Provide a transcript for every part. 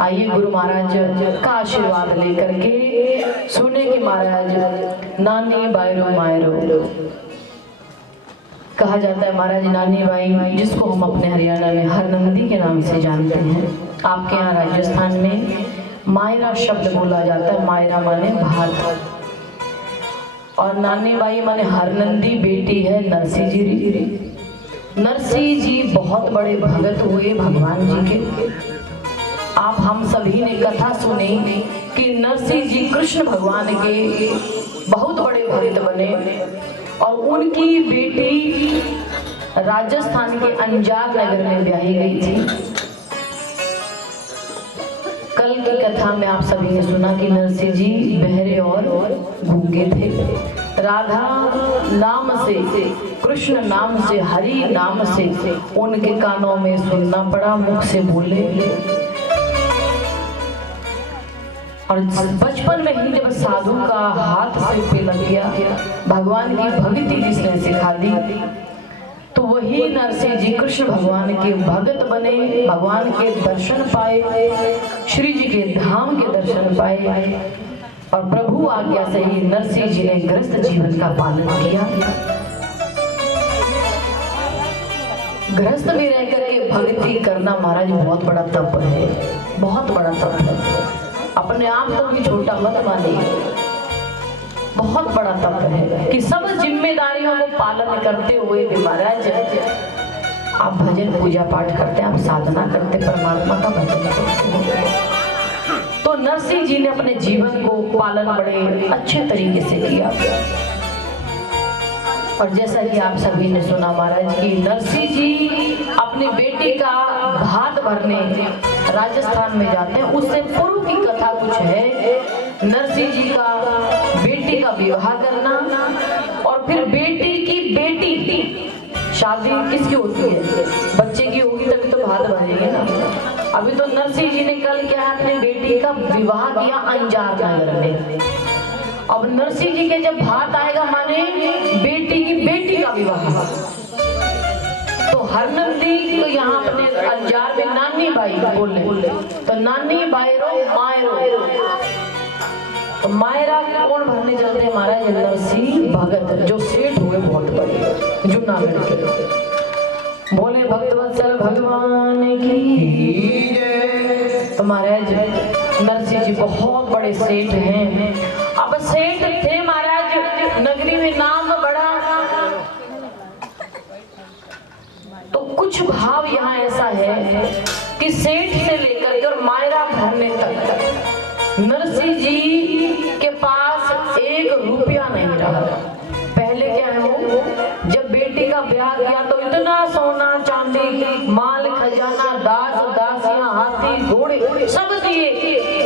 आइए गुरु महाराज का आशीर्वाद लेकर के सुने कि महाराज नानी बायरो मायरो कहा जाता है। महाराज नानी बाई जिसको हम अपने हरियाणा में हरनंदी के नाम से जानते हैं, आपके यहाँ राजस्थान में मायरा शब्द बोला जाता है। मायरा माने भात और नानी बाई माने हरनंदी बेटी है नरसिंह जी। नरसिंह जी बहुत बड़े भगत हुए भगवान जी के। आप हम सभी ने कथा सुनी कि नरसिंह जी कृष्ण भगवान के बहुत बड़े भक्त बने और उनकी बेटी राजस्थान के अंजार नगर में ब्याही गई थी। कल की कथा में आप सभी ने सुना कि नरसिंह जी बहरे और गूंगे थे। राधा नाम से, कृष्ण नाम से, हरि नाम से उनके कानों में सुनना पड़ा, मुख से बोले। और बचपन में ही जब साधु का हाथ से पे लग गया, भगवान की भक्ति जिसने सिखा दी, तो वही नरसिंह जी कृष्ण भगवान के भगत बने, भगवान के दर्शन पाए, श्री जी के धाम के दर्शन पाए और प्रभु आज्ञा से ही नरसिंह जी ने गृहस्थ जीवन का पालन किया। गृहस्थ में रह करके भक्ति करना महाराज बहुत बड़ा तप है, बहुत बड़ा तप है। अपने आप को भी छोटा मत मानिए, बहुत बड़ा तप है कि सब जिम्मेदारियों को पालन करते हुए भी महाराज आप भजन पूजा पाठ करते, आप साधना करते, परमात्मा का भजन करते। तो नरसिंह जी ने अपने जीवन को पालन बड़े अच्छे तरीके से किया। और जैसा कि आप सभी ने सुना महाराज की नरसिंह जी अपनी बेटी का भात भरने राजस्थान में जाते हैं। उससे पूर्व की कथा कुछ है। नरसिंह जी का बेटी का विवाह करना और फिर बेटी की बेटी, शादी किसकी होती है? बच्चे की होगी तभी तो भात भरेंगे ना। अभी तो नरसिंह जी ने कल क्या है, अपनी बेटी का विवाह किया अंजार नगर में। अब नरसिंह जी के जब भात आएगा माने बेटी की बेटी का विवाह, तो हरनंदी तो यहाँ अपने अंजार में नानी बाई बोले, तो नानी बायरो मायरो, तो मायरा कौन भरने चलते हैं महाराज? नरसिंह भगत जो सेठ हुए बहुत बड़े जूनागढ़ के। बोले भक्तवत्सल भगवान की जय। तो महाराज नरसिंह जी बहुत बड़े सेठ हैं। अब सेठ थे महाराज, नगरी में नाम बड़ा, तो कुछ भाव यहाँ ऐसा है कि सेठ से लेकर और मायरा भरने तक नरसिंह जी के पास 1 रुपया नहीं रहा। पहले क्या है वो, जब बेटी का ब्याह किया तो इतना सोना चांदी, माल खजाना, दास दासियां, हाथी घोड़े सब दिए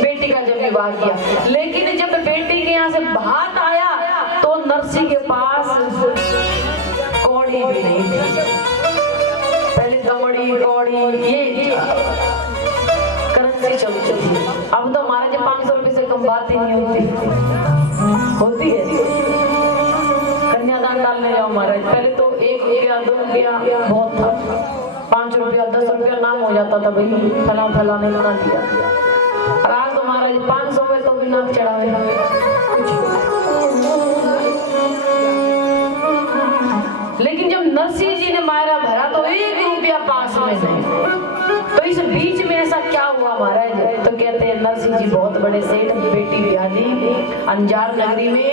बेटी का जब विवाह किया। लेकिन जब बेटी के यहाँ से भात आया तो नरसिंह के पास कौड़ी भी नहीं थी। पहले दमड़ी कौड़ी ये करेंसी चलती थी। अब तो हमारे जो 500 रुपए से कम बात ही नहीं होती है। कन्यादान डालने जाओ महाराज, पहले तो 1 रुपया 2 रुपया बहुत था, 5 रुपया 10 रुपया नाम हो जाता था, भाई फला फला ने बना दिया। और आज तो महाराज 500 में तो भी नाम चढ़ावे। लेकिन जब नरसिंह जी ने मायरा भरा तो 1 रुपया पास में नहीं। तो इस बीच में ऐसा क्या हुआ महाराज? तो कहते हैं नरसिंह जी बहुत बड़े सेठ, बेटी ब्याह दी अंजार नगरी में।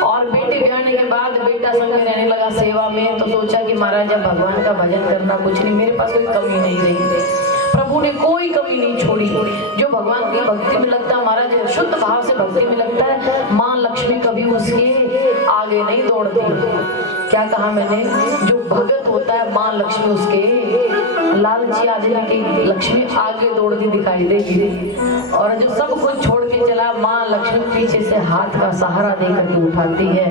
और बेटी ब्याहने के बाद बेटा संग में रहने लगा सेवा में। तो सोचा कि महाराज अब भगवान का भजन करना कुछ नहीं, मेरे पास कोई कमी नहीं रही। प्रभु ने कोई कमी नहीं छोड़ी। जो भगवान की भक्ति में लगता है महाराज, शुद्ध भाव से भक्ति में लगता है, माँ लक्ष्मी कभी उसके आगे नहीं दौड़ती। क्या कहा मैंने? जो भगत होता है माँ लक्ष्मी उसके लालची आदमी की लक्ष्मी आगे दौड़ती दिखाई देगी। और जो सब कुछ छोड़ के चला, माँ लक्ष्मी पीछे से हाथ का सहारा देकर के उठाती है।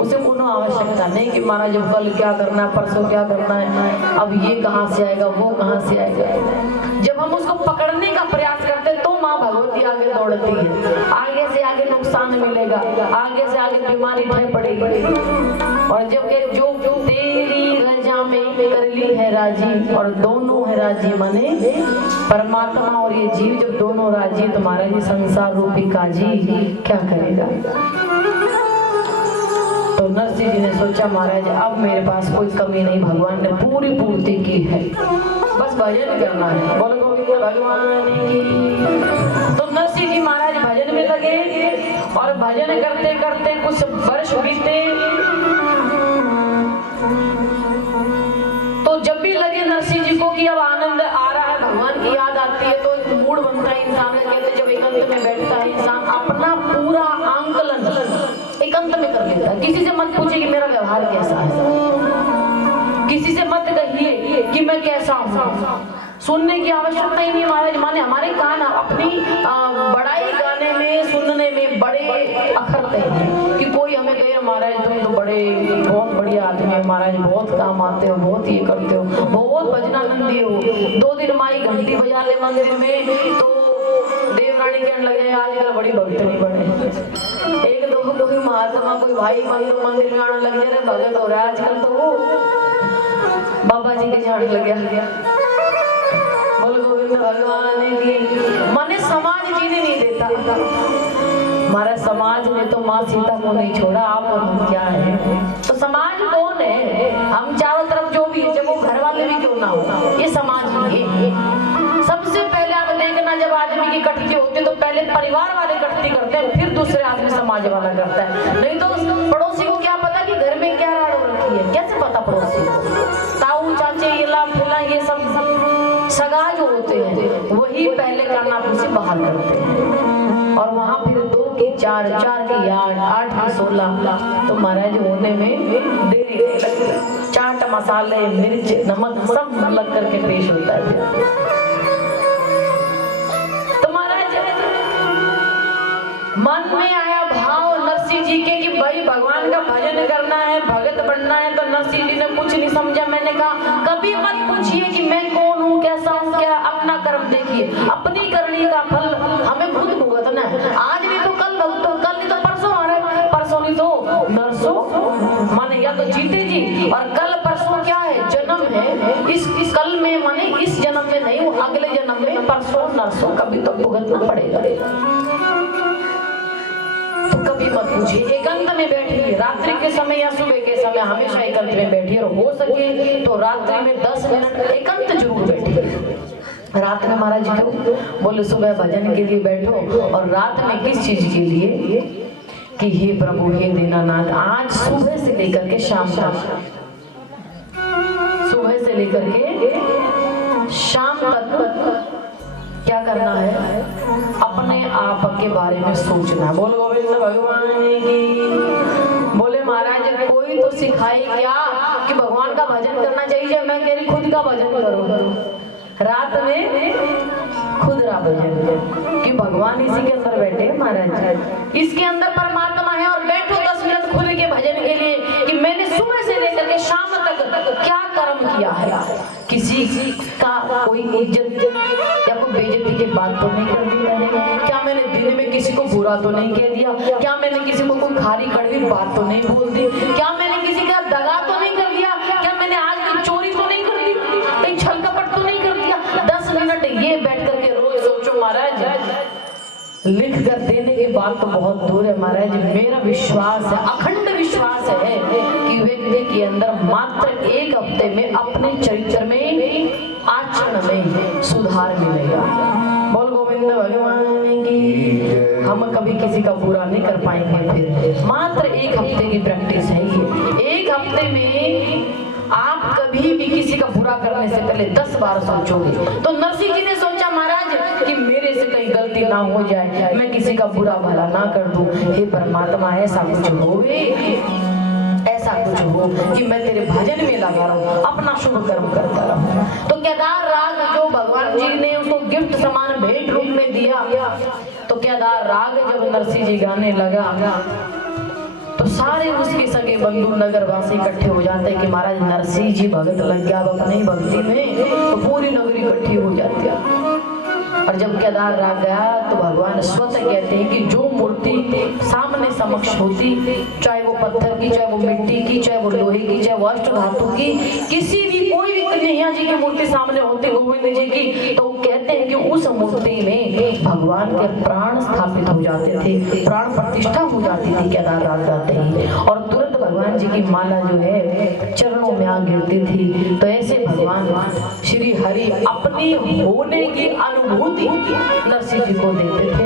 उसे कोनो आवश्यकता नहीं कि महाराज कल क्या करना है, परसों क्या करना है, अब ये कहाँ से आएगा, वो कहाँ से आएगा। जब हम उसको पकड़ने का प्रयास करते हैं तो माँ भगवती आगे दौड़ती है। आगे से आगे नुकसान मिलेगा, आगे से आगे बीमारी ढह पड़ेगी। और जब जो तेरी रजा रचना में कर ली है राजी, और दोनों है राजी माने परमात्मा और ये जीव जब दोनों राजी तो महाराज जी संसार रूपी काजी क्या करेगा। तो नरसिंह जी ने सोचा महाराज अब मेरे पास कोई कमी नहीं, भगवान ने पूरी पूर्ति की है, बस भजन करना है। बोलो गोविंद भगवान की। तो नरसिंह जी महाराज भजन में लगे और भजन करते करते कुछ वर्ष बीते। तो जब भी लगे नरसिंह जी को कि अब आनंद आ रहा है, भगवान की याद आती है, तो एक मूड बनता है इंसान का। कहते जब एकांत में बैठता है इंसान अपना पूरा आंकलन एकांत में कर लेता है। किसी से मत पूछे कि मेरा व्यवहार कैसा है, किसी से मत कहिए कि मैं कैसा हूँ, सुनने की आवश्यकता ही नहीं महाराज। माने हमारे कान अपनी बड़ाई गाने में सुनने में बड़े अखरते हैं कि कोई हमें कहे महाराज तुम तो बड़े बहुत बढ़िया आदमी है महाराज, बहुत काम आते हो, बहुत ये करते हो, बहुत भजनानंदी हो। 2 दिन माई घंटी बजा ले मंदिर में तो देवरानी कहने लगे आजकल बड़ी भक्त नहीं बने। एक दो कोई महात्मा कोई भाई मंदिर में आने लग जा रहे भगत हो रहा है आजकल, तो वो बाबा जी के झाड़ लग गया। बोल गोविंद भगवान की। माने समाज जीने नहीं देता। हमारा समाज ने तो माँ सीता को नहीं छोड़ा, आप और हम क्या है। तो समाज कौन है? हम चारों तरफ जो भी है, जब वो घर वाले भी क्यों ना हो, ये समाज ही है। सबसे पहले आप देखना जब आदमी की इकट्ठी होती है तो पहले परिवार वाले इकट्ठी करते हैं, फिर दूसरे आदमी समाज वाला करता है। नहीं तो पड़ोसी को क्या पता कि घर में क्या राड़ हो रखी है, कैसे पता पड़ोसी को? ताऊ चाचे इला फिला ये सब सगा जो होते हैं वही पहले कानाफूसी बाहर करते हैं, और वहां फिर 2 की 4, 4 की 8, 8 की 16 तो महाराज होने में देरी नहीं लगती। चाट मसाले मिर्च नमक सब लग करके पेश होता है। तो महाराज मन में आया भाव नरसिंह जी के कि भाई भगवान का भजन करना है, भगत बनना है। तो नरसिंह जी ने कुछ नहीं समझा। मैंने कहा कभी मत पूछिए कि मैं कौन हूँ, कैसा हूँ, क्या, अपना कर्म देखिए, अपनी करनी का फल हमें खुद भुगतना है। आज नहीं तो कल भुगतो, कल नहीं तो परसों आ रहा है, परसों नहीं तो नरसों। माने या तो जीते जी, और कल परसों क्या है, जन्म है। इस कल में माने इस जन्म में नहीं, वो अगले जन्म में परसों नरसों कभी तो भुगतना पड़ेगा। तो कभी मत पूछिए, एकांत में बैठिए, रात्रि के समय या सुबह के समय हमेशा एकांत में बैठिए, और हो सके तो रात्रि में 10 मिनट एकांत जरूर बैठिए। रात में महाराज क्यों बोले सुबह भजन के लिए बैठो, और रात में किस चीज के लिए कि हे प्रभु हे दीनानाथ आज सुबह से लेकर के शाम तक, सुबह से लेकर के शाम तक क्या करना है, अपने आप के बारे में सोचना है। बोल गोविंद भगवान की। बोले महाराज कोई तो सिखाए क्या कि भगवान का भजन करना चाहिए, मैं कह रही खुद का भजन करो। रात में खुद रा भजन कि भगवान इसी के अंदर बैठे महाराज, इसके अंदर परमात्मा है। और बैठो 10 मिनट खुद के भजन के लिए कि मैंने सुबह से लेकर के शाम तक क्या कर्म किया है। किसी का कोई इज्जत या कोई बेइज्जती की बात तो नहीं कर दी मैंने, क्या मैंने दिन में किसी को बुरा तो नहीं कह दिया, क्या मैंने किसी को कोई खारी कड़वी बात तो नहीं बोल दी, क्या मैंने किसी का दगा तो नहीं कर दिया, क्या मैंने आज कोई चोरी तो नहीं कर दी, कहीं छल कपट तो नहीं कर दिया। 10 मिनट ये बैठ करके रोज सोचो महाराज, लिख कर देने की बात तो बहुत दूर है महाराज। मेरा विश्वास है, अखंड विश्वास है कि व्यक्ति के अंदर मात्र 1 हफ्ते में अपने चरित्र में, आचरण में सुधार मिलेगा। बोल गोविंद भगवान की। हम कभी किसी का बुरा नहीं कर पाएंगे, फिर मात्र 1 हफ्ते की प्रैक्टिस है ये। 1 हफ्ते में आप कभी भी किसी का बुरा करने से पहले 10 बार सोचोगे। तो नरसिंह जी ने सोचा महाराज कि मेरे से कहीं गलती ना हो जाए, मैं किसी का बुरा भला ना कर दूं। हे परमात्मा ऐसा कुछ होवे, ऐसा कुछ हो कि मैं तेरे भजन में लगा रहूं, अपना शुभ कर्म करता रहूं। तो केदार राग जो भगवान जी ने उसको गिफ्ट समान भेंट रूप में दिया, तो केदार राग जब नरसिंह जी गाने लगा तो सारे उसके सगे बंधु नगरवासी इकट्ठे हो जाते हैं कि महाराज नरसिंह जी भगत लग गया अब अपनी भक्ति में, तो पूरी नगरी इकट्ठी हो जाती है। और जब केदार राग गया तो भगवान स्वतः कहते हैं कि जो मूर्ति सामने समक्ष होती, चाहे वो पत्थर की, चाहे वो मिट्टी की, चाहे वो लोहे की, चाहे वो अष्ट धातु की, किसी भी कोई भी कन्हैया जी की मूर्ति सामने होती, गोविंद जी की, तो कहते हैं कि उस मूर्ति में भगवान के प्राण स्थापित हो जाते थे, प्राण प्रतिष्ठा हो जाती थी केदार राग गाते ही, और तुरंत भगवान जी की माला जो है चरणों में आ गिरती थी। तो ऐसे भगवान श्री हरि अपनी होने की अनुभूति नरसिंह जी को देते थे।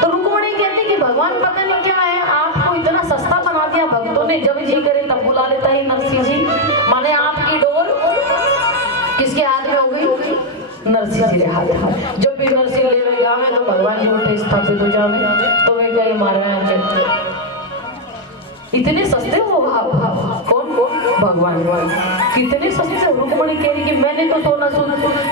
तो रुक्मिणी कहती कि भगवान पता नहीं क्या है, आपको इतना सस्ता बना दिया भक्तों ने, जब जी करे तब बुला लेता है नरसिंह जी। माने आपकी डोर किसके हाथ में हो गई? नरसिंह जी के हाथ में। जब भी नरसिंह ले जावे तो भगवान जी उठे स्थापित हो जावे, तो वे कहे महाराज इतने सस्ते हो आप? कौन? भगवान। कितने सस्ते? रुक्मिणी कह रही कि मैंने तो सोना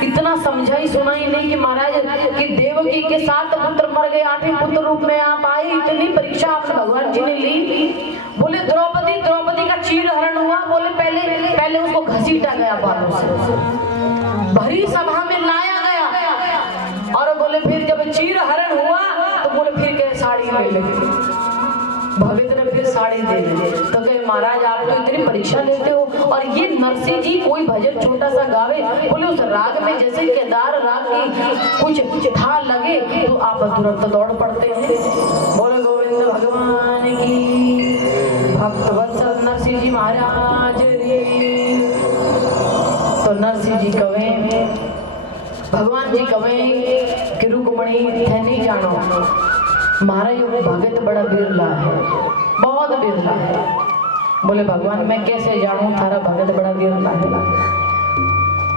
इतना समझाई सुनाई नहीं कि महाराज कि देवकी के 7 पुत्र मर गए, 8वें पुत्र रूप में आप आए, इतनी परीक्षा आपने भगवान जी ने ली। बोले द्रौपदी का चीर हरण हुआ, बोले पहले उसको घसीटा गया बालों से, भरी सभा में लाया गया, और बोले फिर जब चीर हरण हुआ तो बोले फिर कहे साड़ी ले ले, भगत ने फिर साड़ी दे दी। तो कहे महाराज आप तो इतनी परीक्षा लेते हो, और ये नरसिंह जी कोई भजन छोटा सा गावे, बोले उस राग में जैसे केदार राग की कुछ था लगे तो आप तुरंत दौड़ पड़ते हैं। बोले गोविंद भगवान की, भक्त वत्सल नरसिंह जी महाराज रे। तो नरसिंह जी कवे, भगवान जी कवे कि रुक्मिणी थे नहीं जानो महाराज वो भगत बड़ा बिरला है, बहुत बिरला है। बोले भगवान मैं कैसे जानूं थारा भगत बड़ा बिरला है?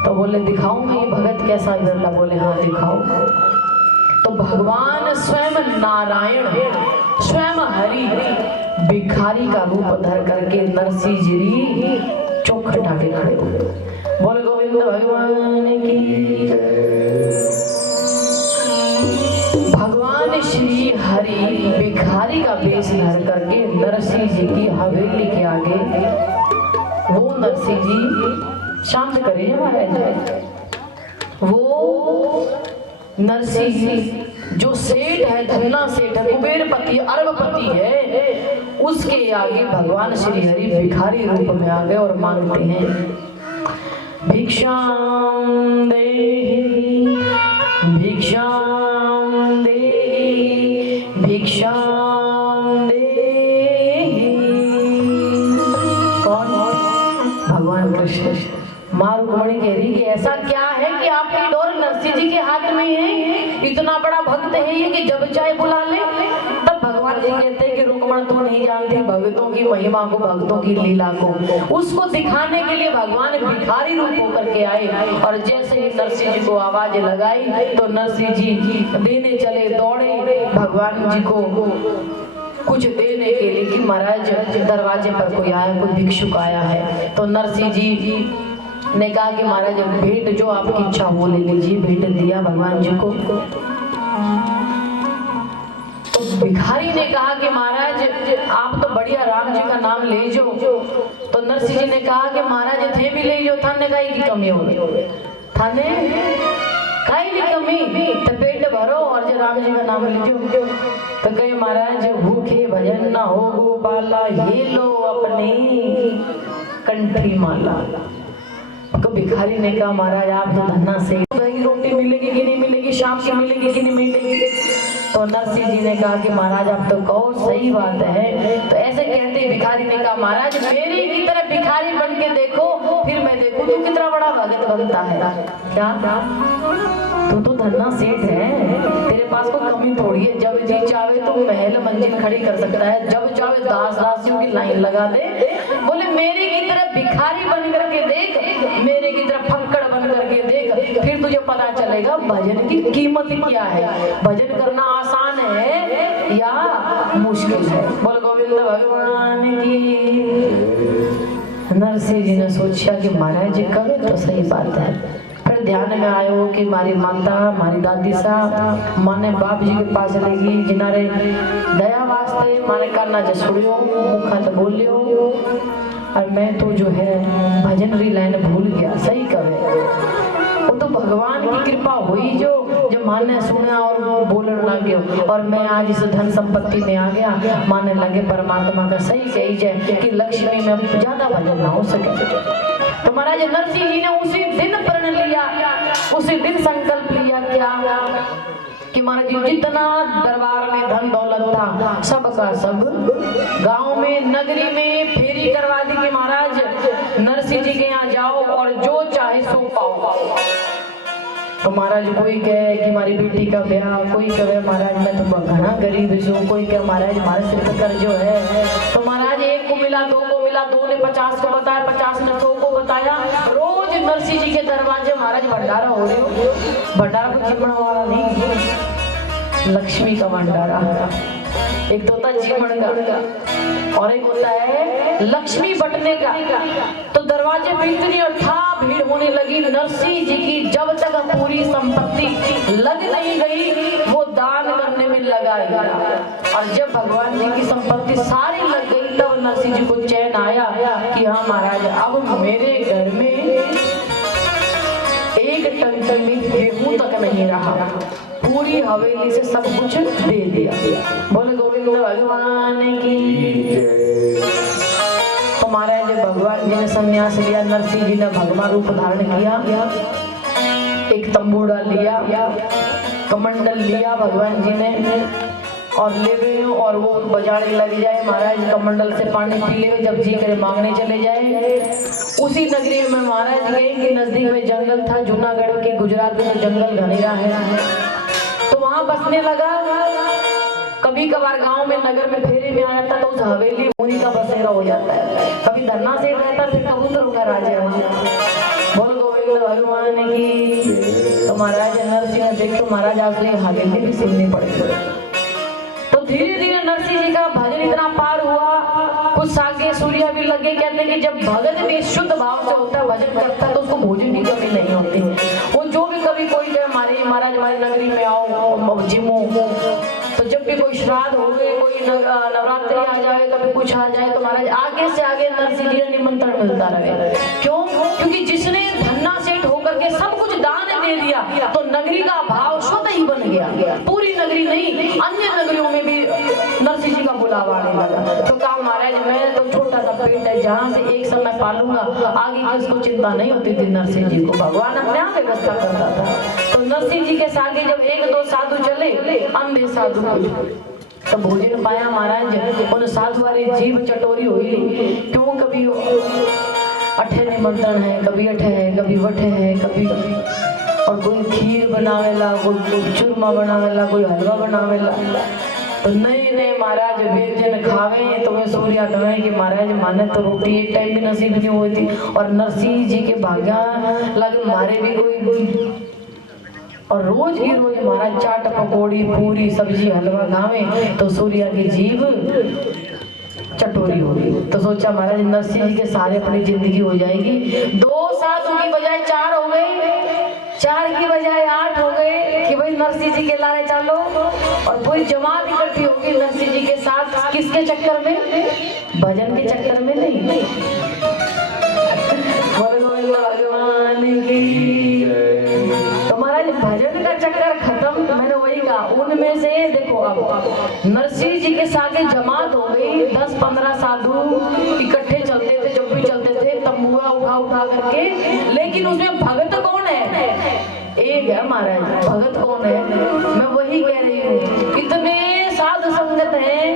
तो बोले दिखाऊंगा ये भगत कैसा बिरला? बोले हाँ दिखाओ। तो भगवान स्वयं नारायण, स्वयं हरि भिखारी का रूप धर करके नरसिंह जी चौखटा के खड़े हुए। बोले गोविंद भगवान की। भगवान श्री हरि भिखारी का वेश धर करके नरसिंह जी की हवेली के आगे, वो नरसिंह जी शांत करिए महाराज, वो नरसिंह जी जो सेठ है, धन्ना सेठ है, कुबेरपति अरबपति है, उसके आगे भगवान श्री हरि भिखारी रूप में आ गए और मांगते हैं भिक्षाम देहि भिक्षाम देहि भिक्षाम देहि। कौन? भगवान कृष्ण। माँ रुक्मिणी कह रही कि ऐसा क्या है कि आपकी डोर नरसिंह जी के हाथ में है? इतना बड़ा भक्त है ये कि जब चाहे बुला ले। तब भगवान जी कहते हैं कि रुक्मिणी तू नहीं जानती भक्तों की महिमा को, भक्तों की लीला को। उसको दिखाने के लिए भगवान भिखारी रूप होकर के आए, और जैसे ही नरसिंह जी को आवाज लगाई तो नरसिंह जी देने चले, दौड़े भगवान जी को कुछ देने के लिए कि महाराज दरवाजे पर कोई आया, कोई भिक्षुक आया है। तो नरसिंह जी ने कहा कि महाराज भेंट जो आपकी इच्छा वो ले लीजिए। भेंट दिया भगवान जी को। तो भिखारी ने कहा कि महाराज आप तो बढ़िया राम जी का नाम ले जो। तो नरसिंह जी ने कहा कि महाराज थे भी ले जो, थाने काई की कमी हो, थाने काई की कमी, तो पेट भरो और जो राम जी का नाम लीजो। तो कहे महाराज भूखे भजन न हो गोपाला, ये लो अपनी कंठी माला। तो भिखारी ने कहा महाराज आप तो धन्ना से रोटी मिलेगी कि नहीं मिलेगी, शाम की मिलेगी कि नहीं मिलेगी? तो नरसिंह जी ने कहा कि महाराज आप तो कहो सही बात है। तो ऐसे कहते भिखारी ने कहा महाराज मेरी की तरह भिखारी बन के देखो, फिर मैं देखूं तू कितना बड़ा भगत बनता है। क्या तू तो धन्ना सेठ है, तेरे पास कोई कमी थोड़ी है। जब जी चाहे तो महल मंजिल खड़ी कर सकता है, जब चाहे दास दासियों की लाइन लगा दे। बोले मेरे की तरह भिखारी बन करके देख, मेरे की तरह फक्कड़ बन करके देख, फिर तुझे पता चलेगा भजन की कीमत क्या है, भजन करना आसान है या मुश्किल है। बोल गोविंद भगवान की। नरसिंह जी ने सोचा कि महाराज जी कहे तो सही बात है। फिर ध्यान में आयो कि मारी माता मारी दादी साहब माने बाप जी के पास लेगी, जिनारे दया वास्ते माने करना जसुड़ियो मुखत बोलियो, और मैं तो जो है भजन री लाइन भूल गया। सही कहे वो तो भगवान की कृपा हुई जो जब माँ ने सुना और वो बोलने लगे और मैं आज इस धन संपत्ति में आ गया। मानने लगे परमात्मा का सही कही जाए कि लक्ष्मी में अब ज्यादा भजन ना हो सके। तो महाराज नरसिंह जी ने उसी दिन प्रण लिया, उसी दिन संकल्प लिया क्या कि महाराज जी जितना दरबार में धन दौलत था सबका सब गांव में नगरी में फेरी करवा दी कि महाराज नरसिंह जी के यहाँ जाओ और जो चाहे सो पाओ। तो महाराज कोई कहे कि हमारी बेटी का ब्याह, कोई कहे महाराज मैं तो घना गरीब हूँ, कोई कहे महाराज हमारे सिर पर कर्ज है। तो महाराज एक को मिला, दो को मिला, दो ने 50 को बताया, 50 ने 100 को बताया। रोज नरसिंह जी के दरवाजे महाराज भंडारा हो रहे हो। भंडारा को चिमण वाला नहीं, लक्ष्मी का भंडारा। एक तो होता है चिमण का और एक होता है लक्ष्मी बटने का। तो दरवाजे पे इतनी अथाह भीड़ होने लगी। नरसिंह जी की जब तक पूरी संपत्ति लग नहीं गई वो दान करने में लगा गया। और जब भगवान जी की संपत्ति सारी लग गई तब नरसिंह जी को चैन आया कि हाँ महाराज अब मेरे घर में एक टन में गेहूं तक नहीं रहा, पूरी हवेली से सब कुछ दे दिया। बोले गोविंद भगवान की। तो महाराज भगवान जी ने संन्यास लिया, नरसिंह जी ने भगवान रूप धारण किया, एक तंबूड़ा लिया, कमंडल लिया भगवान जी ने और ले गए और वो बजाने लग जाए। महाराज कमंडल से पानी पी ले, जब जी करे मांगने चले जाए। उसी नगरी में महाराज गए कि नजदीक में जंगल था, जूनागढ़ के गुजरात में जंगल घनेरा है, तो वहां बसने लगा। कभी कभार गांव में नगर में फेरे में आया था तो उस हवेली मुनि का बसेरा हो जाता है। कभी धन्ना से रहता फिर कबूतरों का राजा। बोल गोविंद भगवान की। तो महाराज नरसिंह ने देखो महाराज आज हवेली भी सुननी पड़ेगी। तो धीरे धीरे नरसिंह जी का भजन इतना पार हुआ, कुछ सागे सूर्य भी लगे। कहते हैं कि जब भगत भी शुद्ध भाव से होता है, भजन करता है, तो उसको भोजन की कमी नहीं होती। वो जो भी कभी कोई कहे महाराज हमारी नगरी में आओ जिमो, तो जब भी कोई श्राद्ध हो गए, कोई नवरात्रि आ जाए, कभी कुछ आ जाए, तो महाराज आगे से आगे नरसिंह जी निमंत्रण मिलता रहे। क्यों? क्योंकि जिसने धन्ना सेठ होकर के सब कुछ दान दे दिया तो नगरी का भाव स्वतः ही बन गया। पूरी नगरी नहीं, अन्य नगरियों में भी नरसिंह जी का बुलावा आने लगा। तो कहा महाराज मैं तो छोटा सा पेट है, जहाँ से एक समय पालूंगा, आगे की उसको चिंता नहीं होती थी। नरसिंह जी को भगवान अपने आप व्यवस्था करता था। तो नरसिंह जी के सागे जब 1-2 साधु चले, अंधे साधु, तो भोजन पाया महाराज। उन साधु वाली जीभ चटोरी हुई। क्यों? कभी अठे निमंत्रण है, कभी अठे है, कभी वठे है, कभी और कोई खीर बनावेला, कोई चूरमा बनावेला, कोई हलवा बनावेला। तो नए महाराज व्यंजन खावे तो मैं सूर्या कहे कि महाराज माने तो रोटी एक टाइम भी नसीब नहीं हुई थी। और नरसिंह जी के भाग्या लगे मारे भी कोई, और रोज ही रोज महाराज चाट पकौड़ी पूरी सब्जी हलवा खावे तो सूर्या की जीभ चटोरी होगी। तो सोचा महाराज नरसिंह जी के सारे अपनी जिंदगी हो जाएगी। 2 साधु की बजाय 4 हो गए, 4 की बजाय 8 हो गए कि भाई नरसिंह जी के लारे चलो। और पूरी जमात इकट्ठी होगी नरसिंह जी के साथ। किसके चक्कर में? भजन के चक्कर में नहीं। भगवान की। तो महाराज भजन का चक्कर खत्म। मैंने वही कहा, उनमें से देखो अब नरसिंह जी के साथ जमात हो गई। 10-15 साधु इकट्ठे चलते थे, जब भी चलते थे तंबूरा उठा करके। लेकिन उसमें भगत कौन है? एक है महाराज। भगत कौन है? मैं वही कह रही हूँ। इतने साधु संगत हैं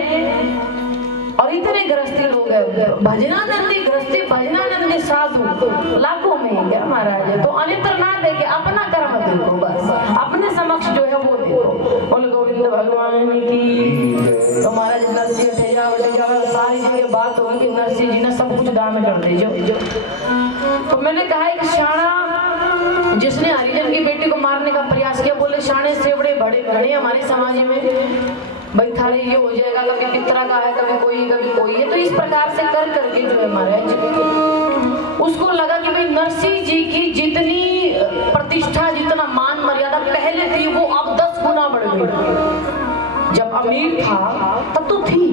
और इतने गृहस्थी लोग हैं, भजनानंदी गृहस्थी, भजनानंदी साधु लाखों में क्या महाराज। तो अन्यत्र ना देखे, अपना कर्म देखो, बस अपने समक्ष जो है वो देखो। बोल गोविंद भगवान की। तो महाराज नरसिंह सारी जगह बात होगी कि नरसिंह जी ने सब कुछ दान कर दे जो। तो मैंने कहा एक शाणा जिसने हरिजन की बेटी को मारने का प्रयास किया, बोले शाणे से बड़े बड़े हमारे समाज में भाई थारे ये हो जाएगा, कभी पितरा का है, कभी कोई है। तो इस प्रकार से कर करके जो है महाराज उसको लगा कि भाई नरसिंह जी की जितनी प्रतिष्ठा, जितना मान मर्यादा पहले थी वो अब 10 गुना बढ़ गई। जब अमीर था तब तो थी,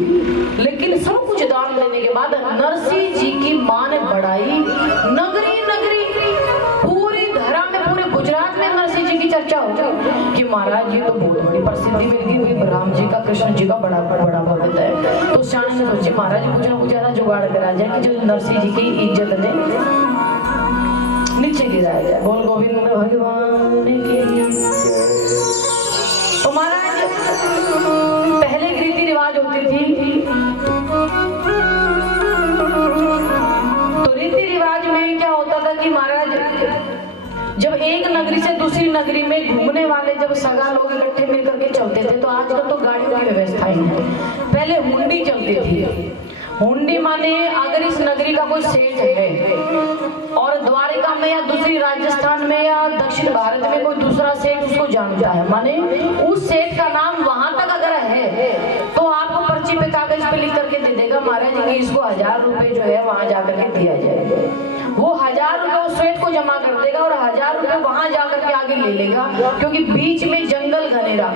लेकिन सब कुछ दान देने के बाद नरसिंह जी की मान बढ़ाई। नगरी पूरी धरा में, पूरे जी की चर्चा हो गई कि महाराज ये तो बहुत बड़ी प्रसिद्धि मिल गई भाई, राम जी का कृष्ण जी का बड़ा बड़ा भक्त है। तो श्याम ने सोचे महाराज कुछ ना कुछ ऐसा जुगाड़ करा जाए कि जो नरसिंह जी की इज्जत ने नीचे गिराया जाए। बोल गोविंद भगवान की। तो महाराज पहले एक रीति रिवाज होती थी, तो रीति रिवाज में क्या होता था कि महाराज जब एक नगरी से दूसरी नगरी में घूमने वाले जब सगा लोग इकट्ठे मिलकर के चलते थे, तो आजकल तो गाड़ियों की व्यवस्था ही है, पहले हुंडी चलती थी। हुंडी माने अगर इस नगरी का कोई सेठ है और द्वारिका में या दूसरी राजस्थान में या दक्षिण भारत में कोई दूसरा सेठ उसको जानता है, माने उस सेठ का नाम वहां तक अगर है तो आपको पर्ची पे कागज पे लिख करके दे देगा महाराज कि इसको 1000 रुपए जो है वहां जाकर के दिया जाएगा। वो 1000 रुपए उस सेठ को जमा कर देगा और 1000 रुपए वहां जाकर के आगे ले लेगा, क्योंकि बीच में जंगल घनेरा,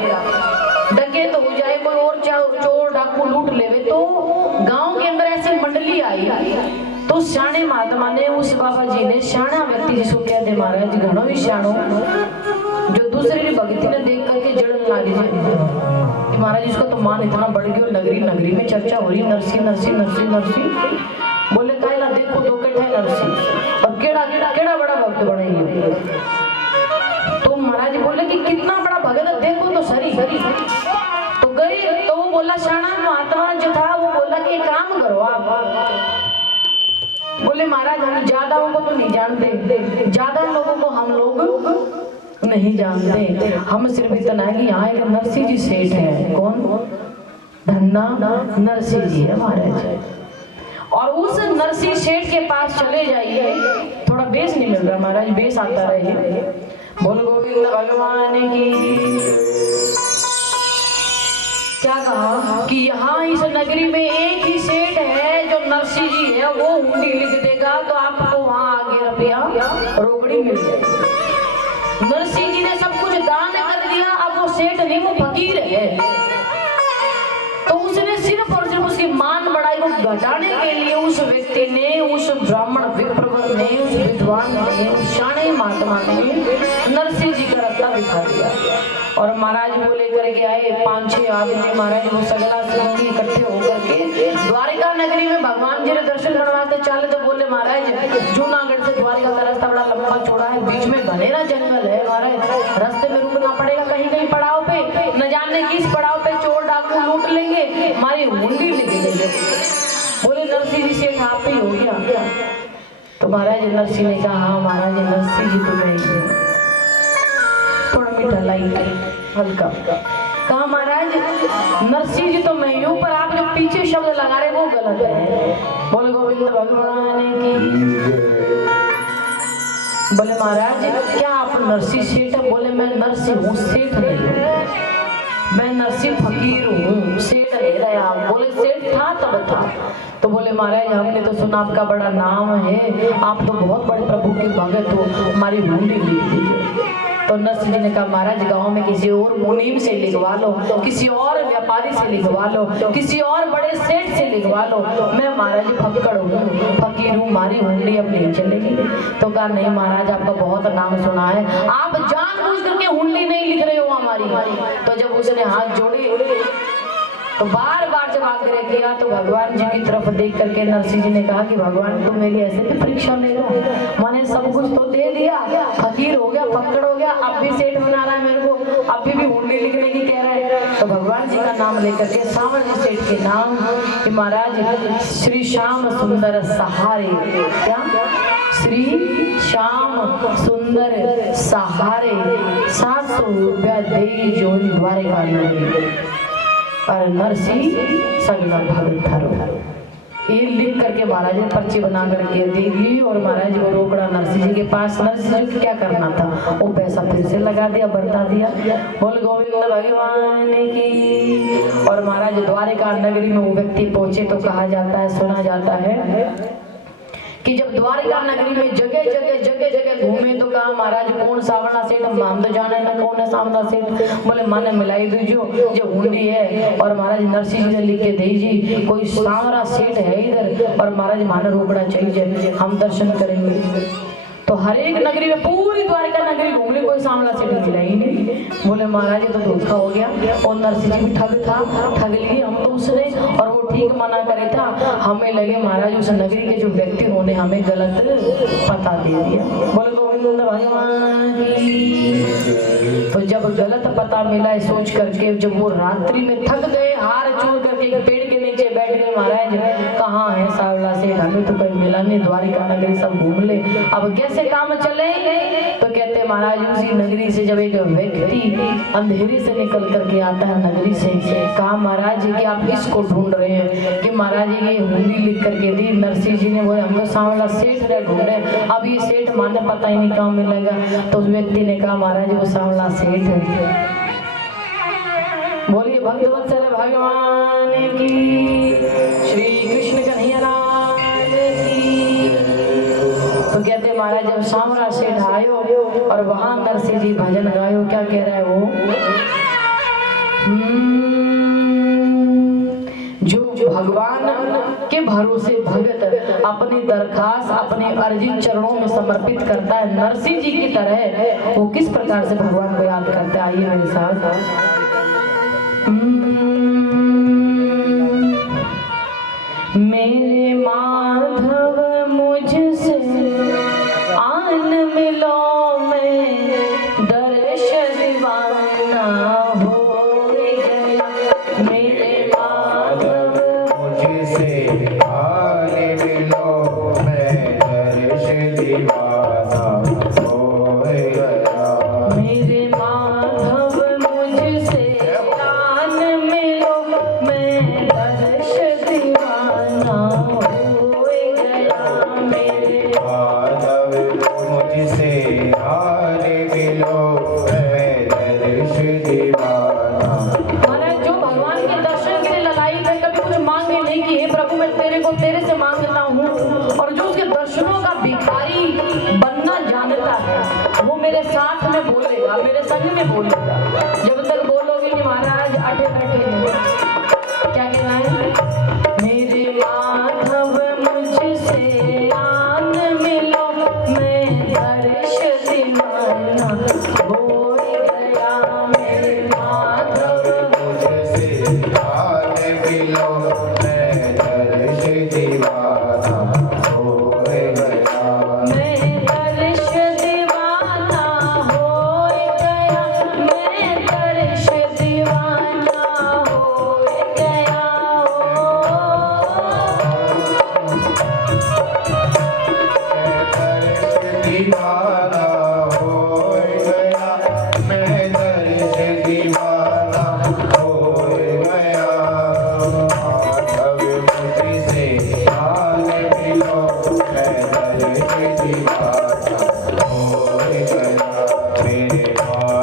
डकैत तो हो जाए कोई और चोर डाकू लूट लेवे। तो गांव के अंदर ऐसी मंडली आई, तो श्याणे महात्मा ने उस बाबा जी ने श्याणा व्यक्ति जिसको कहते महाराज घणो ही श्याणो, जो दूसरे की भक्ति ने देख करके जड़न लागे कि महाराज इसको तो मान इतना बढ़ गया, नगरी नगरी में चर्चा हो रही नरसिंह नरसिंह नरसिंह नरसिंह। बोले कायला देखो दो कट है नरसिंह और केड़ा केड़ा केड़ा बड़ा भक्त बनेंगे। तो महाराज बोले कि कितना बड़ा भगत है देखो तो सरी। तो गई तो वो बोला श्याणा महात्मा जो था वो बोला कि काम करो आप। बोले महाराज हम ज्यादाओं को तो नहीं जानते, ज्यादा लोगों को हम लोग नहीं जानते, हम सिर्फ इतना है कि यहाँ एक नरसिंह जी सेठ है। कौन? धन्ना नरसिंह जी है महाराज। और उस नरसिंह सेठ के पास चले जाइए, थोड़ा बेस नहीं मिल रहा महाराज, बेस आता रहे। बोल गोविंद भगवान की। क्या कहा कि यहाँ इस नगरी में एक ही सेठ है जो नरसिंह जी है, वो हुंडी लिख देगा तो आपको वहां आगे रुपया रोकड़ी मिल जाएगी। नरसिंह जी ने सब कुछ दान कर दिया, अब वो सेठ नहीं वो फकीर है। तो उसने सिर्फ और सिर्फ उसकी मान बढ़ाई को घटाने के लिए उस व्यक्ति ने, उस ब्राह्मण विप्रवर ने, उस विद्वान ने, उस शाणे महात्मा ने नरसिंह जी का रास्ता दिखा दिया। और महाराज वो लेकर के आए 5-6 आदमी, महाराज वो सगला सिंह इकट्ठे होकर के द्वारिका नगरी में भगवान जी ने दर्शन करवाते चाले। तो बोले महाराज जूनागढ़ से द्वारिका का रास्ता बड़ा लंबा चौड़ा है, बीच में घनेरा जंगल है महाराज, रास्ते में रुकना पड़ेगा, कहीं कहीं पड़ाव पे न जाने किस पड़ाव पे चोर डाकू लूट लेंगे, हमारी हुंडी लिख देंगे। बोले नरसिंह जी सेठ आप ही हो गया? तो महाराज नरसिंह ने कहा हाँ महाराज नरसिंह जी तो गए। थोड़ा मीठा लाइट हल्का कहा महाराज नरसिंह जी तो मैं हूं, पर आप जो पीछे शब्द लगा रहे वो गलत है। बोल गोविंद भगवान की। बोले महाराज क्या आप नरसिंह सेठ है? बोले मैं नरसिंह हूँ, सेठ नहीं हूँ, मैं नरसिंह फकीर हूँ, सेठ नहीं रहे आप। बोले सेठ था तब था। तो बोले महाराज हमने तो सुना आपका बड़ा नाम है, आप तो बहुत बड़े प्रभु के भगत हो, हमारी हुंडी लिख दीजिए। तो नरसिंह जी ने कहा महाराज गांव में किसी और मुनीम से लिखवा लो, किसी और व्यापारी से लिखवा लो, किसी और बड़े सेठ से लिखवा लो, मैं महाराज फक्कड़ हूँ, फकीर हूँ, हमारी हुंडी अब नहीं चलेगी। तो कहा नहीं महाराज आपका बहुत नाम सुना है, आप जानबूझ करके हुंडी नहीं लिख रहे हो हमारी। तो जब उसने हाथ जोड़े तो बार बार जब आग्रह किया तो भगवान जी की तरफ देख करके नरसिंह जी ने कहा कि भगवान तुम मेरी ऐसे भी परीक्षा ले रहे हो, मैंने सब कुछ तो दे दिया, फकीर हो गया, फक्कड़ हो गया, अब भी सेठ बना रहा है मेरे को, अभी भी हुंडी लिखने की कह रहा है। तो भगवान जी का नाम लेकर के सावर्ण सेठ के नाम कि महाराज श्री श्याम सुंदर सहारे, क्या श्री श्याम सुंदर सहारे 700 रुपया दे जो द्वारिका में। और नरसिंह सगला भगत थारो ये लिख करके महाराज ने पर्ची बना करके देगी। और महाराज वो रोकड़ा नरसिंह जी के पास। नरसिंह जी क्या करना था, वो पैसा फिर से लगा दिया, बरता दिया। बोल गोविंद भगवान की। और महाराज द्वारिका नगरी में वो व्यक्ति पहुंचे तो कहा जाता है, सुना जाता है कि जब द्वारिका नगरी में जगह जगह घूमे तो कहा महाराज कौन सावना सेठ, हम तो जाने ना कौन है सावना सेठ। बोले माने मिलाई दीजियो जो हुंडी है। और महाराज नरसिंह जी ने लिख के दीजिए कोई सावरा सेठ है इधर, और महाराज माने रोकड़ा चाहिए, हम दर्शन करेंगे। तो हर एक नगरी में पूरी द्वारिका नगरी घूम ली, कोई सांवला सेठ मिला ही नहीं। बोले महाराज ये तो धोखा हो गया, और नरसिंह जी भी ठग लिए हम तो उसने, और वो ठीक मना करे था। हमें लगे महाराज उस नगरी के जो व्यक्ति उन्होंने हमें गलत पता दे दिया। बोले गोविंद भगवान की। तो जब गलत पता मिला है सोच करके, जब वो रात्रि में थक गए, हार चूर करके एक पेड़ के नीचे बैठ गए, महाराज कहाँ है सांवला सेठ, हमें तो कहीं मिला नहीं, द्वारिका नगरी सब घूम ले, अब कैसे काम चले। तो कहते महाराज उसी नगरी से जब एक व्यक्ति अंधेरे से निकल करके आता है नगरी से, कहा महाराज जी कि आप इसको ढूंढ रहे हैं, कि महाराज जी ये हुंडी लिख करके दी। नरसिंह जी ने बोले हम तो सांवला सेठ ने ढूंढे, अब ये सेठ माने पता ही नहीं कहाँ मिलेगा। तो उस व्यक्ति ने कहा महाराज वो सांवला सेठ है। बोलिए भक्तवत्सल भगवान की, श्री कृष्ण कन्हैया लाल की। तो कहते महाराज जब सांवला सेठ आयो और वहां नरसिंह जी भजन गायो, क्या कह रहा है वो, जो भगवान के भरोसे भगत अपनी दरखास्त अपनी अर्जी चरणों में समर्पित करता है, नरसिंह जी की तरह वो किस प्रकार से भगवान को याद करता है। आइए मेरे साथ। मेरे माधव मुझसे आन मिलो, मैं दर्श दीवाना हो गया। मेरे माधव मुझसे आन मिलो, मैं दर्श दीवाना हो गया। मेरे माधव मुझसे आन मिलो, मैं दर्श दीवाना हो गया। मेरे माधव मुझसे आन मिलो, मैं दर्श दीवाना। महाराज जो भगवान के दर्शन के लिए ललाई है, कभी कुछ मांगे नहीं कि हे प्रभु मैं तेरे से मांगता हूँ, और जो उसके दर्शनों का भिखारी बनना जानता है वो मेरे साथ में बोलेगा, मेरे संग में बोलेगा। जब तक बोलोगे नहीं महाराज अटे बैठे नहीं। क्या कहना है, मेरे माधव मुझसे आन मिलो, मैं दर्श दीवाना हो गया। मेरे माधव मुझसे आन मिलो, मैं दर्श दीवाना हो गया। मैं दर्श दीवाना हो गया, मैं दर्श दीवाना हो गया। दीवाना हो गया, मैं दर्श दीवाना हो गया। माधव मुझसे आन मिलो, मैं दर्श दीवाना हो गया। मेरे माधव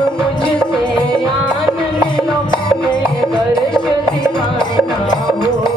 मुझसे आन मिलो, मैं दर्श दीवाना हो गया। दीवाना हो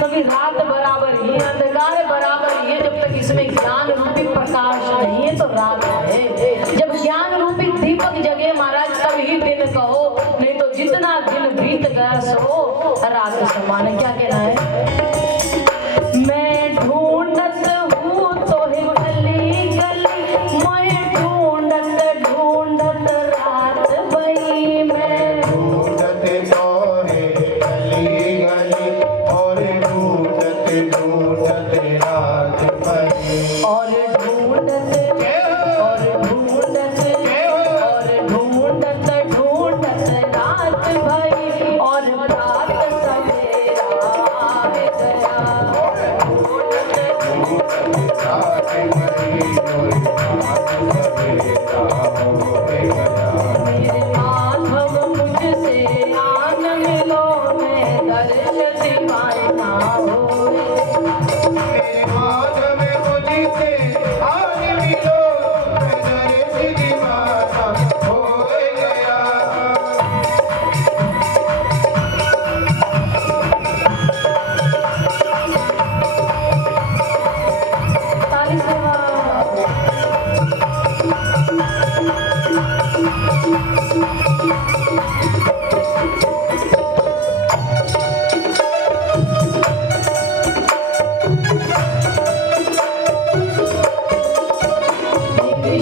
सभी रात बराबर ही, अंधकार बराबर ही है। जब तक इसमें ज्ञान रूपी प्रकाश नहीं है तो रात है। जब ज्ञान रूपी दीपक जगे महाराज तब ही दिन कहो, नहीं तो जितना दिन बीत गया सो रात समान। क्या कहना है? मैं ढूंढत हूँ तो है गली गली, मैं ढूंढत ढूंढत रात भई। मैं ढूंढते तो है गली गली और ढूंढते ढूंढते रात भई। और ढूंढत और ढूंढत और ढूंढत ढूंढत रात भई, और रात सवेरा है गया। मेरे माधव मुझसे आन मिलो, मैं दर्श दीवाना होए। मेरे माधव मुझसे आन मिलो, मैं दर्श दीवाना हो गया। ताली सेवा।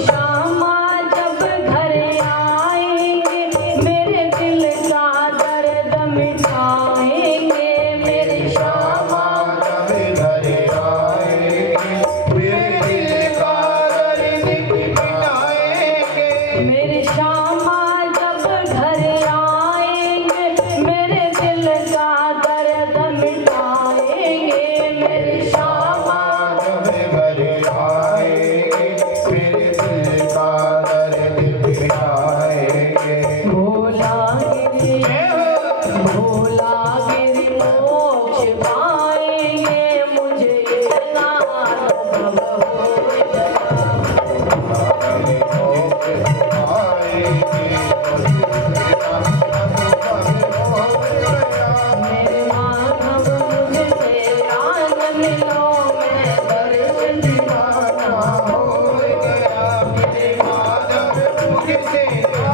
श्यामा जब घर आएंगे, मेरे दिल का दर्द मिटाएंगे। मेरे श्यामा जब घर आएंगे, मेरे दिल का दर्द मिटाएंगे। मेरे श्यामा जब घर आएंगे, मेरे दिल का दर्द मिटाएंगे। मेरे श्यामा जब घर आएंगे, मेरे दिल का दर्द मिटाएंगे। भोला गिरी भोला गिरी मोक्ष पाएंगे, मुझे इतना अनुभव हो गया। मेरे माधव मुझसे आन मिलो, मैं दर्श दीवाना हो गया। मेरे माधव मुझसे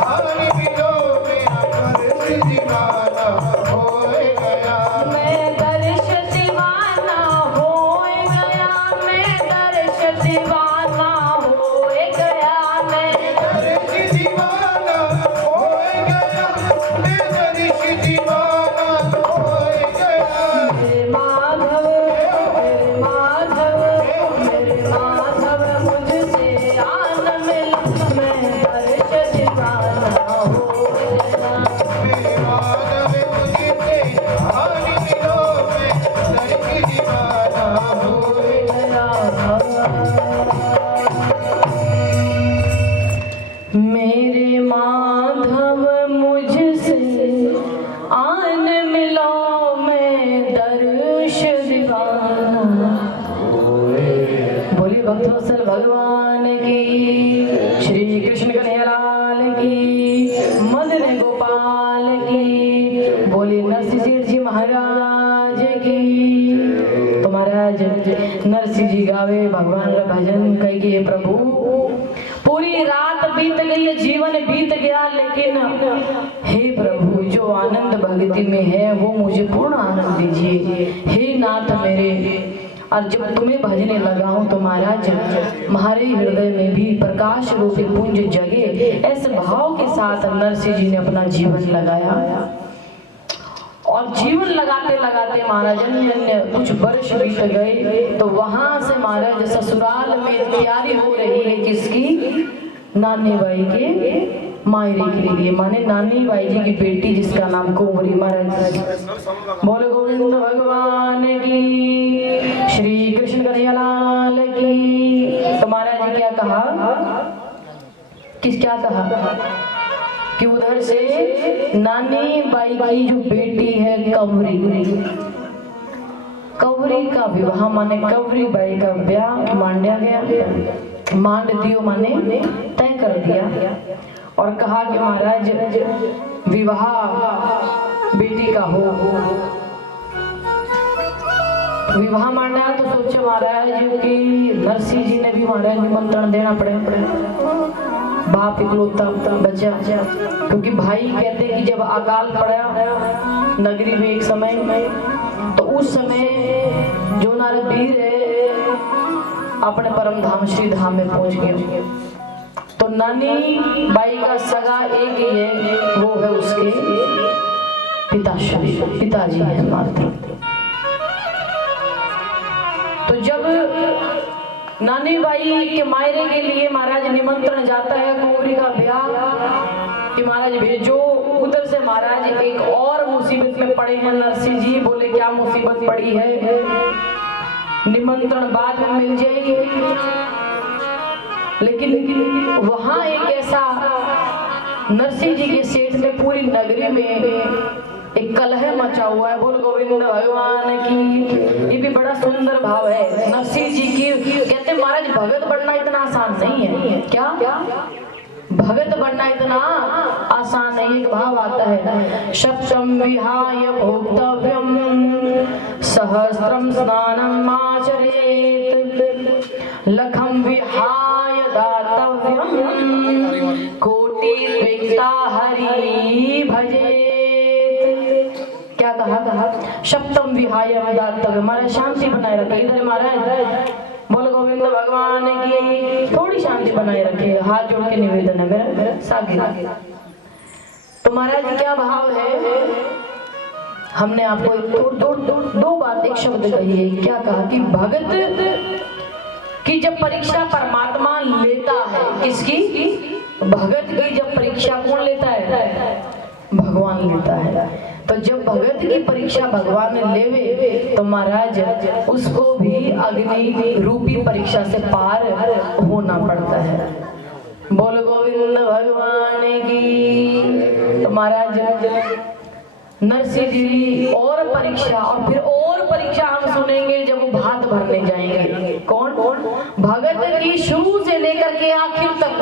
आन मिलो, मेरा दर्श दीवाना हो गया। मैं दर्श दीवाना हो गया। मैं दर्श दीवाना हो गया। मैं दर्श दीवाना हो गया, मैं दर्श दीवाना हो गया। मेरे माधव मेरे माधव मुझसे आन मिल, मैं दर्श दीवाना हो गया। मेरे माधव मुझसे आन मिलो, मैं दर्श दीवाना हो गया। मेरे माधव मुझसे आन मिलो, मैं दर्श दीवाना। बोलिए भक्तवत्सल भगवान की, श्री कृष्ण कन्हैयालाल की, मदन गोपाल की। बोलिए नरसिंह जी महाराज की। तो महाराज नरसिंह जी गावे भगवान का भजन कह के, प्रभु पूरी रात बीत गई है, जीवन बीत गया, लेकिन हे प्रभु जो आनंद भक्ति में है वो मुझे पूर्ण आनंद दीजिए। हे नाथ मेरे, और जब तुम्हें भजने लगाऊं तो महाराज हमारे हृदय में भी प्रकाश रूपी पुंज जगे। ऐसे भाव के साथ नरसिंह जी ने अपना जीवन लगाया। और जीवन लगाते लगाते महाराज अन्य कुछ वर्ष बीत गए, तो वहां से महाराज ससुराल में तैयारी हो रही है किसकी? नानी बाई के मायरे के लिए, माने नानी बाई जी की बेटी जिसका नाम कुंवरी। महाराज बोले गोविंद भगवान की, श्री कृष्ण कन्हैयालाल की। तो महाराज जी क्या कहा? क्या कहा कि उधर से नानी बाई की जो बेटी है कंवरी, कंवरी का विवाह माने कंवरी बाई का ब्याह मांडा गया। मांड दियो माने तय कर दिया और कहा कि महाराज विवाह बेटी का हो। विवाह मांडा तो सोचे महाराज कि नरसिंह जी ने भी महाराज निमंत्रण देना पड़े। बाप इकलौता बचा, क्योंकि भाई कहते कि जब अकाल पड़ा नगरी में एक समय तो उस समय जो नारद वीर है अपने परम धाम श्री धाम में पहुंच गए। तो नानी बाई का सगा एक ही है, वो है उसके पिताजी है मारते। तो जब नानी बाई के मायरे के लिए महाराज निमंत्रण जाता है कुंवरी का ब्याह कि महाराज भेजो, उधर से महाराज एक और मुसीबत में पड़े हैं नरसिंह जी। बोले क्या मुसीबत पड़ी है? निमंत्रण बाद में मिल जाएगी, लेकिन वहां एक ऐसा नरसिंह जी के सेठ में पूरी नगरी में एक कलह मचा हुआ है। बोल गोविंद भगवान की। ये भी बड़ा सुंदर भाव है नरसिंह जी की। कहते महाराज भगत बनना इतना आसान नहीं है। क्या भगत बनना इतना आसान नहीं। एक भाव आता है, सप्तम विहाय भोक्तव्यम सहस्त्रम स्नानम आचरेत लखम विहाय दातव्यम कोटि त्रिक्ता हरि भजेत। क्या कहा? सप्तम विहाय दातव्य, महाराज शांति बनाए रखे। इधर महाराज बोल गोविंद भगवान की, थोड़ी शांति बनाए रखे। हाथ जोड़ के निवेदन है मेरा सागिर। तो महाराज क्या भाव है? हमने आपको दो बात एक शब्द कही है। क्या कहा कि भगत की जब परीक्षा परमात्मा लेता है, किसकी? भगत की जब परीक्षा कौन लेता है? भगवान लेता है। तो जब भगत की परीक्षा भगवान लेवे तो महाराज उसको भी अग्नि रूपी परीक्षा से पार होना पड़ता है। बोल गोविंद भगवान की। तो महाराज नरसिंह जी और परीक्षा, और फिर और परीक्षा हम सुनेंगे जब वो भात भरने जाएंगे। कौन? भगत की शुरू से लेकर के आखिर तक।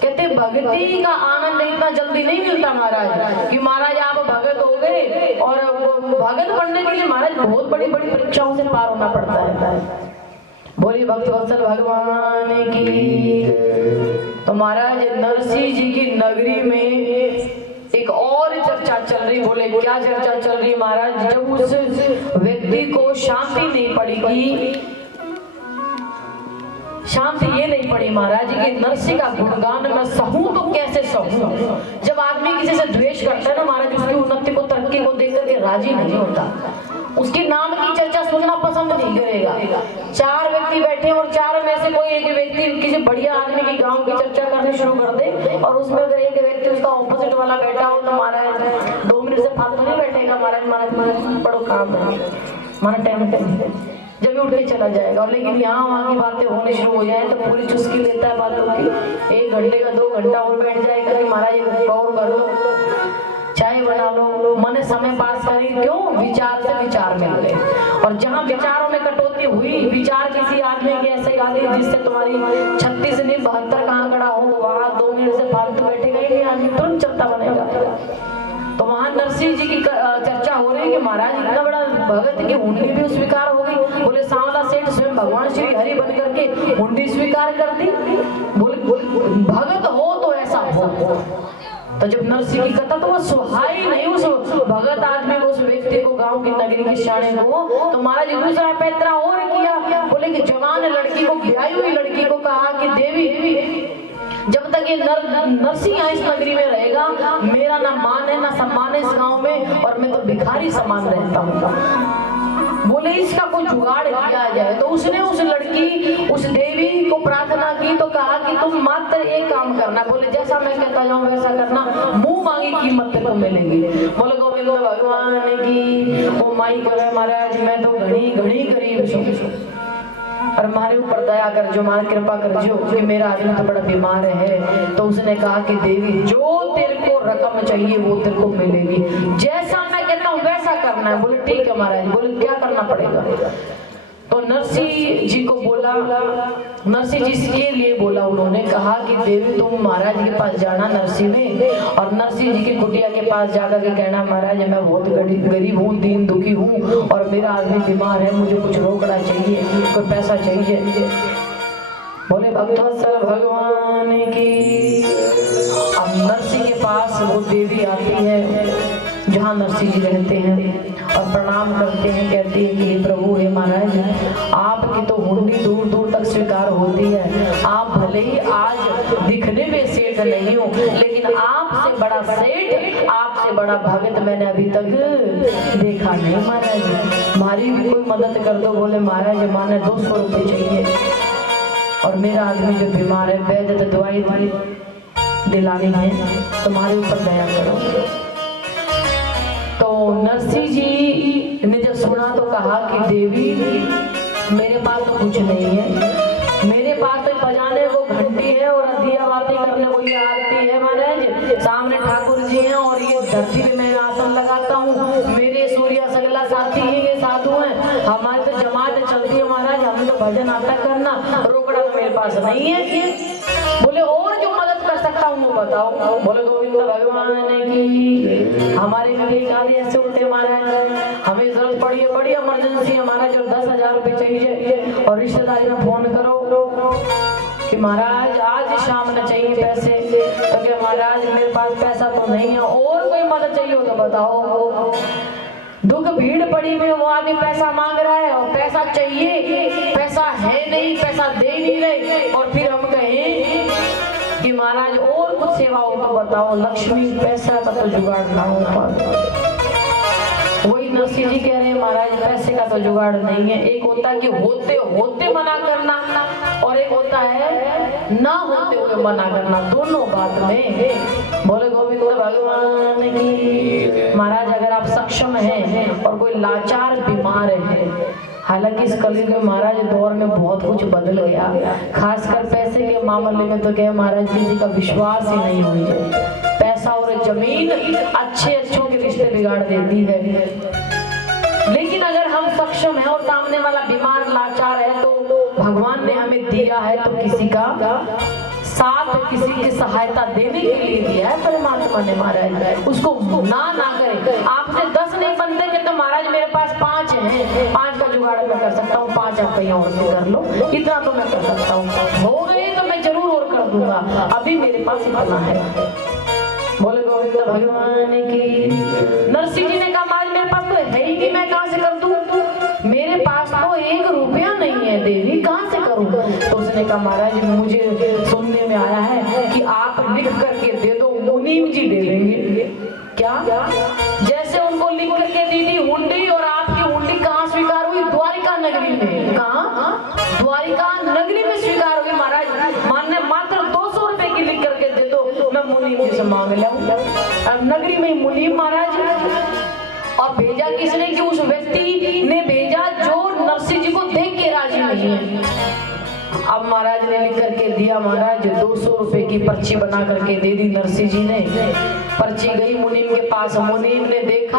कहते भक्ति का आनंद इतना जल्दी नहीं मिलता महाराज कि महाराज आप भगत हो गए, और भगत बनने के लिए महाराज बहुत बड़ी बड़ी परीक्षाओं से पार होना पड़ता है। बोलिए भक्तवत्सल भगवान की। तो महाराज नरसिंह जी की नगरी में एक और चर्चा चल रही। बोले क्या चर्चा चल रही महाराज? जब उस व्यक्ति को शांति नहीं पड़ेगी, शांति ये नहीं पड़ी महाराज कि नरसिंह का गुणगान मैं सहूं तो कैसे सहूं। जब आदमी किसी से द्वेष करता है ना महाराज, उसकी उन्नति को तरक्की को देख करके राजी नहीं होता, उसके नाम की चर्चा सुनना पसंद नहीं करेगा। चार व्यक्ति बैठे और चार में से कोई एक व्यक्ति किसी बढ़िया आदमी की गांव की चर्चा करनी शुरू कर दे, और उसमें अगर एक व्यक्ति उसका ऑपोजिट वाला बैठा हो तो महाराज 2 मिनट से फालतू नहीं बैठेगा। महाराज बड़ो काम है, हमारा टाइम जब उठ के चला जाएगा। लेकिन यहाँ वहाँ की बातें होनी शुरू हो जाए तो पूरी चुस्की लेता है बातों की। 1 घंटे का 2 घंटा और बैठ जाएगा कि महाराज गौर कर लो, चाय बना लो, मन समय पास करें। क्यों? विचार से विचार मिल गए। और जहाँ विचारों में कटौती हुई, विचार किसी आदमी के ऐसे गा दिए जिससे तुम्हारी 36 नहीं 72 कहाँ खड़ा हो, वहाँ 2 मिनट से फालतू बैठेगा ही नहीं आदमी, तुरंत चलता बनेगा। तो वहाँ नरसिंह जी की चर्चा हो रही है कि महाराज इतना बड़ा भगत की हुंडी भी स्वीकार हो गई। बोले सांवला सेठ स्वयं भगवान श्री हरि बन करके हुंडी स्वीकार कर दी। बोले भगत हो तो ऐसा हो। तो जब नरसिंह की कथा तो वो सुहाई नहीं उस भगत आदमी को, उस व्यक्ति को, गांव की नगरी के शाणे को। तो महाराज दूसरा पैतरा और किया। बोले कि जवान लड़की को, ब्याही हुई लड़की को कहा कि देवी जब तक ये नरसिंह इस नगरी में रहेगा मेरा ना मान है ना सम्मान है इस गांव में, और मैं तो भिखारी समान रहता हूँ। बोले इसका कोई जुगाड़ किया जाए। तो उसने उस लड़की, उस देवी को प्रार्थना की तो कहा कि तुम मात्र एक काम करना। बोले जैसा मैं कहता जाऊं वैसा करना, मुंह मांगी कीमत तेरे को मिलेगी। बोले गोविंद भगवान की। वो माई कहे महाराज मैं तो घड़ी घड़ी गरीब हूँ, और हमारे ऊपर दया कर जो, हमारी कृपा कर जो, कि मेरा आदमी तो बड़ा बीमार है। तो उसने कहा कि देवी जो तेरे को रकम चाहिए वो तेरे को मिलेगी, जैसा मैं कहता हूँ वैसा करना है। बोले ठीक है महाराज। बोले क्या करना पड़ेगा? तो नरसिंह जी को बोला, नरसिंह जी के लिए बोला, उन्होंने कहा कि देवी तुम महाराज के पास जाना नरसिंह में, और नरसिंह जी की कुटिया के पास जाकर के कहना महाराज मैं बहुत गरीब हूँ, दीन दुखी हूँ और मेरा आदमी बीमार है, मुझे कुछ रोकड़ा चाहिए, कोई पैसा चाहिए। बोले भक्तवत्सल भगवान की। अब नरसिंह के पास वो देवी आती है जहाँ नरसिंह जी रहते हैं और प्रणाम करते हैं, कहती है कि हे प्रभु, हे महाराज, आपकी तो हुंडी दूर दूर तक स्वीकार होती है। आप भले ही आज दिखने में सेठ नहीं हो, लेकिन आपसे बड़ा सेठ, आपसे बड़ा भगत मैंने अभी तक देखा नहीं महाराज, हमारी भी कोई मदद कर दो। बोले महाराज माने 200 रुपये चाहिए और मेरा आदमी जो बीमार है, वैद्य दवाई दिलानी है, तुम्हारे ऊपर दया करो। तो नरसिंह जी ने जब सुना तो कहा कि देवी मेरे पास तो कुछ नहीं है, मेरे पास तो बजाने को घंटी है और दिया बातें करने को ये आरती है महाराज, सामने ठाकुर जी हैं और ये धरती पे मैं आसन लगाता हूँ, मेरे सूर्य सगला साथी हैं, ये साधु हैं, हमारी तो जमात चलती है महाराज, हमें तो भजन आता करना, रोकड़ा तो मेरे पास नहीं है। बोले और जो मदद कर सकता हूँ वो बताओ। बोले गोविंद भगवान की। हमारे कभी एक आदि ऐसे उल्टे महाराज, हमें जरूरत पड़ी है, बड़ी इमरजेंसी हमारा जो 10,000 रुपये चाहिए और रिश्तेदारी में फोन करो कि महाराज आज शाम न चाहिए पैसे, तो क्या महाराज मेरे पास पैसा तो नहीं है, और कोई मदद चाहिए हो तो बताओ। दुख भीड़ पड़ी में वो आदमी पैसा मांग रहा है और पैसा चाहिए, पैसा है नहीं, पैसा दे नहीं रहे, और फिर हम कहें कि महाराज और कुछ सेवा हो तो बताओ, लक्ष्मी पैसा का तो जुगाड़ ना हो पाता। वही नरसिंह जी कह रहे हैं महाराज पैसे का तो जुगाड़ नहीं है। एक होता है कि होते होते मना करना और एक होता है ना होते हुए मना करना, दोनों बात में। बोले गोविंद भगवान की। महाराज अगर आप सक्षम हैं और कोई लाचार बीमार है, हालांकि इस कलयुग में महाराज दौर में बहुत कुछ बदल गया, खासकर पैसे के मामले में तो क्या महाराज किसी का विश्वास ही नहीं हुई। पैसा और जमीन अच्छे अच्छों के रिश्ते बिगाड़ देती है। लेकिन अगर हम सक्षम हैं और सामने वाला बीमार लाचार है तो भगवान ने हमें दिया है तो किसी का साथ, किसी की सहायता देने के लिए दिया है परमात्मा ने महाराज, उसको ना करें। आपसे 10 नहीं बनते कि तो महाराज मेरे पास 5 हैं, 5 का जुगाड़ मैं कर सकता हूँ, 5 आप कहीं और से कर लो, इतना तो मैं कर सकता हूँ, हो गए तो मैं जरूर और कर दूंगा, अभी मेरे पास इतना है। बोले गोविंद भगवान की। नरसिंह जी ने कहा महाराज मेरे पास तो है ही नहीं, मैं कहाँ से कर दूं, मेरे पास तो 1 रुपया नहीं है देवी, कहाँ से करूं। तो उसने कहा महाराज मुझे सुनने में आया है कि आप लिख करके दे दो, मुनीम जी दे देंगे। क्या? जैसे उनको लिख करके दी थी हुंडी, और आपकी हुंडी कहाँ स्वीकार हुई? द्वारिका नगरी में। कहाँ? द्वारिका नगरी में स्वीकार हुई महाराज। मान्य मात्र 200 रुपए की लिख करके दे दो, मैं मुनीम जी से मांग लाऊं। अब नगरी में मुनीम महाराज, और भेजा किसने? कि उस व्यक्ति ने भेजा जो नरसिंह जी को देख के राजी नहीं है। अब महाराज ने लिख करके दिया, महाराज 200 रुपए की पर्ची बना करके दे दी नरसिंह जी ने। पर्ची गई मुनीम के पास, मुनीम ने देखा,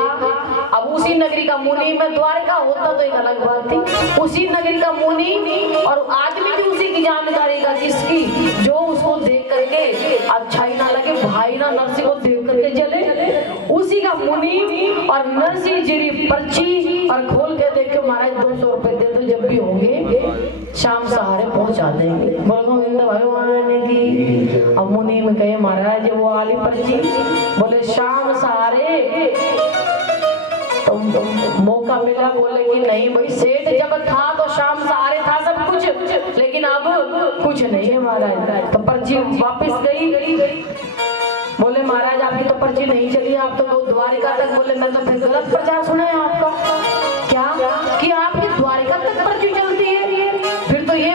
अब उसी नगरी का मुनीम में, द्वारका होता तो एक अलग बात थी, उसी नगरी का मुनीम और आदमी भी उसी की जानकारी का, जिसकी जो उसको देख करके अच्छा ही ना लगे, भाई ना नरसिंह को देख करके चले, उसी का मुनीम और नरसिंह जी की पर्ची और खोल के देख के महाराज 200 रुपए दे दो, जब भी होंगे शाम सहारे पहुंचा देंगे। बोलो गोविंद भगवान की। अब मुनीम कहे महाराज वो वाली पर्ची, बोले शाम सहारे तो मौका मिला, बोले कि नहीं भाई सेठ जब था तो शाम सहारे था सब कुछ, लेकिन अब कुछ नहीं है महाराज। तो पर्ची वापस गई। बोले महाराज आपकी तो पर्ची नहीं चली, आप तो द्वारिका तक। बोले मैं तो फिर गलत प्रचार सुना है आपका। क्या? कि